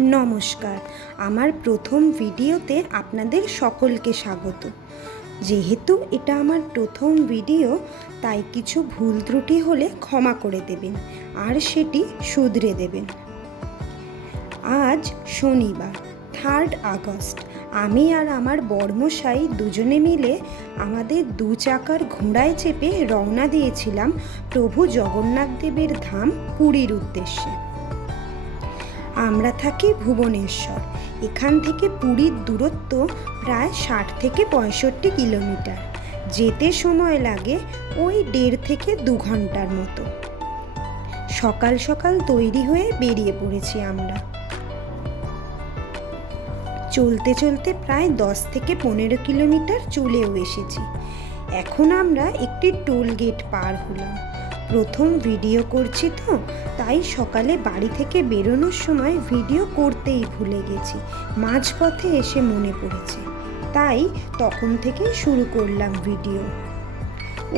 নমস্কার, আমার প্রথম ভিডিওতে আপনাদের সকলকে স্বাগত। যেহেতু এটা আমার প্রথম ভিডিও, তাই কিছু ভুল ত্রুটি হলে ক্ষমা করে দেবেন আর সেটি শুধরে দেবেন। আজ শনিবার 3 আগস্ট। আমি আর আমার বড়মশাই দুজনে মিলে আমাদের 2 চাকার ঘোড়ায় চেপে রওনা দিয়েছিলাম প্রভু জগন্নাথ দেবের ধাম পুরীর উদ্দেশ্যে। আমরা থাকি ভুবনেশ্বর। এখান থেকে পুরীর দূরত্ব প্রায় 60 থেকে 65 কিলোমিটার। যেতে সময় লাগে ওই 1.5 থেকে 2 ঘন্টার মতো। সকাল সকাল তৈরি হয়ে বেরিয়ে পড়েছি আমরা। চলতে চলতে প্রায় 10 থেকে 15 কিলোমিটার চলেও এসেছি। এখন আমরা একটি টোল গেট পার হলাম। প্রথম ভিডিও করছি তো, তাই সকালে বাড়ি থেকে বেরোনোর সময় ভিডিও করতেই ভুলে গেছি। মাঝপথে এসে মনে পড়েছে, তাই তখন থেকেই শুরু করলাম ভিডিও।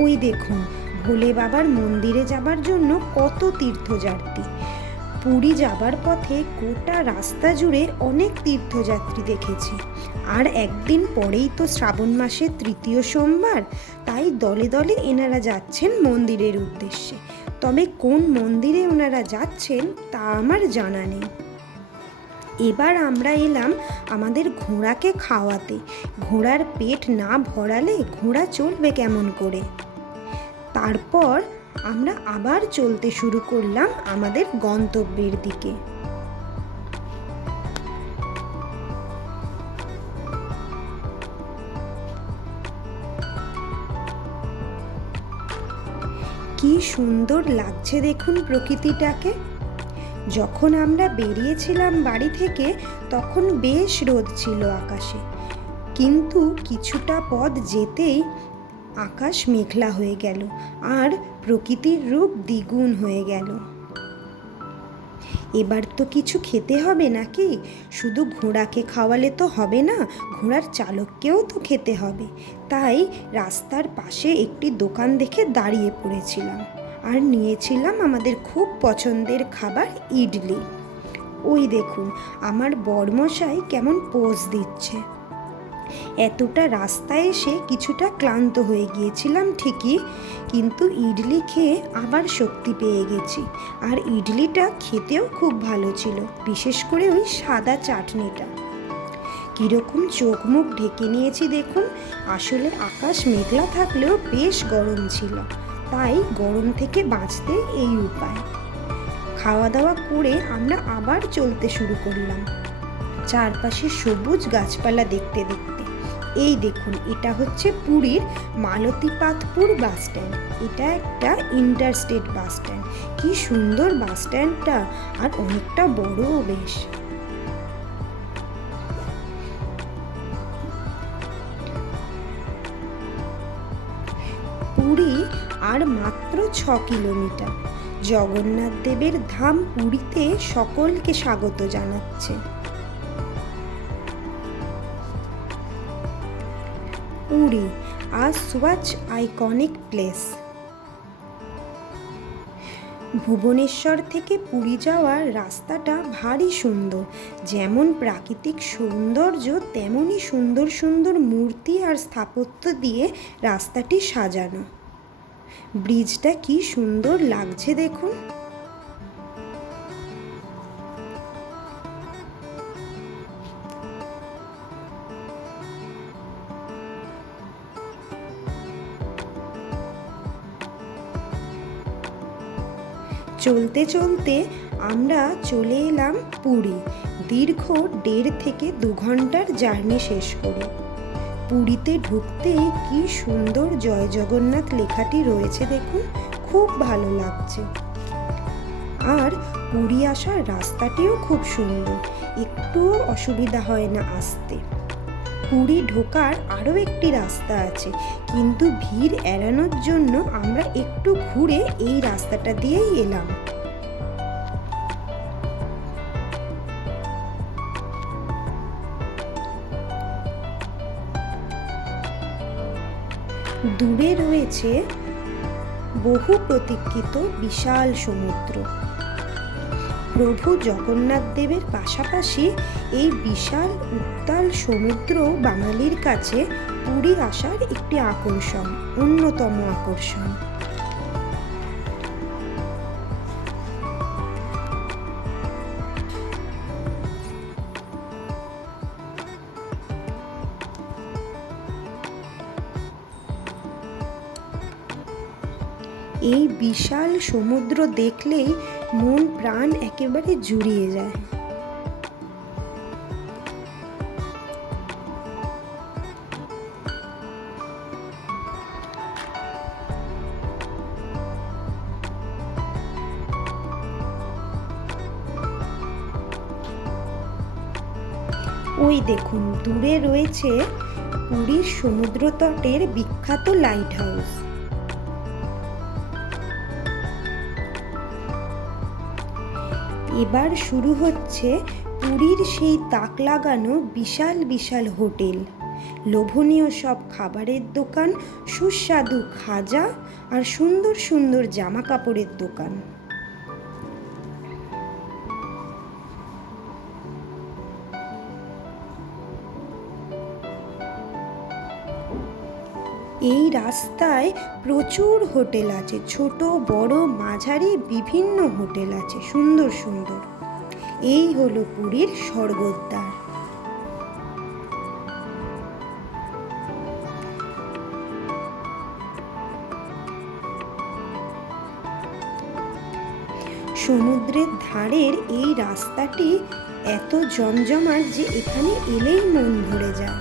ওই দেখুন, ভোলে বাবার মন্দিরে যাবার জন্য কত তীর্থযাত্রী। পুরী যাবার পথে গোটা রাস্তা জুড়ে অনেক তীর্থযাত্রী দেখেছি। আর একদিন পরেই তো শ্রাবণ মাসের 3য় সোমবার, তাই দলে দলে এনারা যাচ্ছেন মন্দিরের উদ্দেশ্যে। তবে কোন মন্দিরে ওনারা যাচ্ছেন তা আমার জানা নেই। এবার আমরা এলাম আমাদের ঘোড়াকে খাওয়াতে। ঘোড়ার পেট না ভরালে ঘোড়া চলবে কেমন করে? তারপর আমরা আবার চলতে শুরু করলাম আমাদের গন্তব্যের দিকে। কি সুন্দর লাগছে দেখুন প্রকৃতিটাকে। যখন আমরা বেরিয়েছিলাম বাড়ি থেকে তখন বেশ রোদ ছিল আকাশে, কিন্তু কিছুটা পথ যেতেই আকাশ মেঘলা হয়ে গেল আর প্রকৃতির রূপ দ্বিগুণ হয়ে গেল। এবার তো কিছু খেতে হবে নাকি? শুধু ঘোড়াকে খাওয়ালে তো হবে না, ঘোড়ার চালককেও তো খেতে হবে। তাই রাস্তার পাশে একটি দোকান দেখে দাঁড়িয়ে পড়েছিলাম আর নিয়েছিলাম আমাদের খুব পছন্দের খাবার ইডলি। ওই দেখুন আমার বড়মশাই কেমন পোজ দিচ্ছে। এতটা রাস্তায় এসে কিছুটা ক্লান্ত হয়ে গিয়েছিলাম ঠিকই, কিন্তু ইডলি খেয়ে আবার শক্তি পেয়ে গেছি। আর ইডলিটা খেতেও খুব ভালো ছিল, বিশেষ করে ওই সাদা চাটনিটা। কীরকম চোখ মুখ ঢেকে নিয়েছি দেখুন। আসলে আকাশ মেঘলা থাকলেও বেশ গরম ছিল, তাই গরম থেকে বাঁচতে এই উপায়। খাওয়া দাওয়া করে আমরা আবার চলতে শুরু করলাম চারপাশে সবুজ গাছপালা দেখতে দেখতে। এই দেখুন, এটা হচ্ছে পুরীর মালতীপাতপুর বাস স্ট্যান্ড। এটা একটা ইন্টারস্টেট বাস স্ট্যান্ড। কি সুন্দর বাস স্ট্যান্ডটা, আর অনেকটা বড়ও বেশ। পুরী আর মাত্র 6 কিলোমিটার। জগন্নাথ দেবের ধাম পুরীতে সকলকে স্বাগত জানাচ্ছে। পুরী আর such iconic place। ভুবনেশ্বর থেকে পুরী যাওয়ার রাস্তাটা ভারী সুন্দর। যেমন প্রাকৃতিক সৌন্দর্য, তেমনই সুন্দর সুন্দর মূর্তি আর স্থাপত্য দিয়ে রাস্তাটি সাজানো। ব্রিজটা কি সুন্দর লাগছে দেখুন। চলতে চলতে আমরা চলে এলাম পুরী। দীর্ঘ 1.5 থেকে 2 ঘন্টার জার্নি শেষ করে পুরীতে ঢুকতেই কি সুন্দর জয় জগন্নাথ লেখাটি রয়েছে দেখুন, খুব ভালো লাগছে। আর পুরী আসার রাস্তাটিও খুব সুন্দর, একটুও অসুবিধা হয় না আসতে। পুরী ঢোকার আরও একটি রাস্তা আছে, কিন্তু ভিড় এড়ানোর জন্য আমরা একটু ঘুরে এই রাস্তাটা দিয়েই এলাম। দূরে রয়েছে বহু প্রতীক্ষিত বিশাল সমুদ্র। প্রভু জগন্নাথ দেবের পাশাপাশি এই বিশাল উত্তাল সমুদ্র বাঙালির কাছে পুরী আসার একটি আকর্ষণ, অন্যতম আকর্ষণ। এই বিশাল সমুদ্র দেখলেই মন প্রাণ একেবারে জুড়িয়ে যায়। ওই দেখুন, দূরে রয়েছে পুরীর সমুদ্র তটের বিখ্যাত লাইট হাউস। এবার শুরু হচ্ছে পুরীর সেই তাক লাগানো বিশাল বিশাল হোটেল, লোভনীয় সব খাবারের দোকান, সুস্বাদু খাজা আর সুন্দর সুন্দর জামা কাপড়ের দোকান। এই রাস্তায় প্রচুর হোটেল আছে, ছোট বড় মাঝারি বিভিন্ন হোটেল আছে, সুন্দর সুন্দর। এই হলো পুরীর স্বর্গদ্বার। সমুদ্রের ধারের এই রাস্তাটি এত জমজমাট যে এখানে এলেই মন ভরে যায়।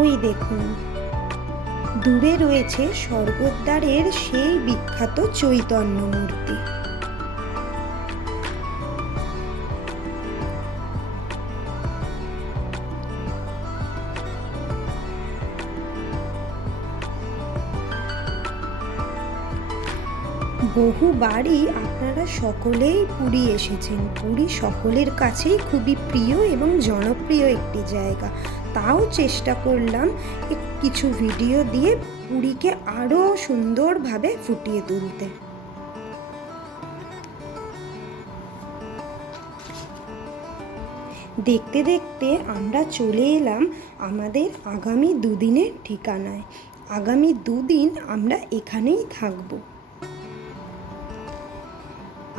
ওই দেখুন, দূরে রয়েছে স্বর্গদ্বারের সেই বিখ্যাত চৈতন্য মূর্তি। বহুবারই আপনারা সকলেই পুরী এসেছেন। পুরী সকলের কাছেই খুবই প্রিয় এবং জনপ্রিয় একটি জায়গা। তাও চেষ্টা করলাম কিছু ভিডিও দিয়ে পুরীকে আরও সুন্দরভাবে ফুটিয়ে তুলতে। দেখতে দেখতে আমরা চলে এলাম আমাদের আগামী দুদিনের ঠিকানায়। আগামী দুদিন আমরা এখানেই থাকবো।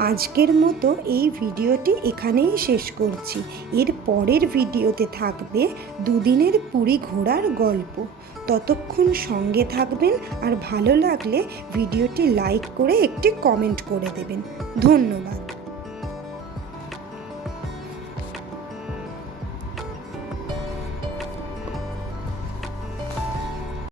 আজকের মতো এই ভিডিওটি এখানেই শেষ করছি। এর পরের ভিডিওতে থাকবে দুদিনের পুরী ঘোরার গল্প। ততক্ষণ সঙ্গে থাকবেন, আর ভালো লাগলে ভিডিওটি লাইক করে একটি কমেন্ট করে দেবেন। ধন্যবাদ।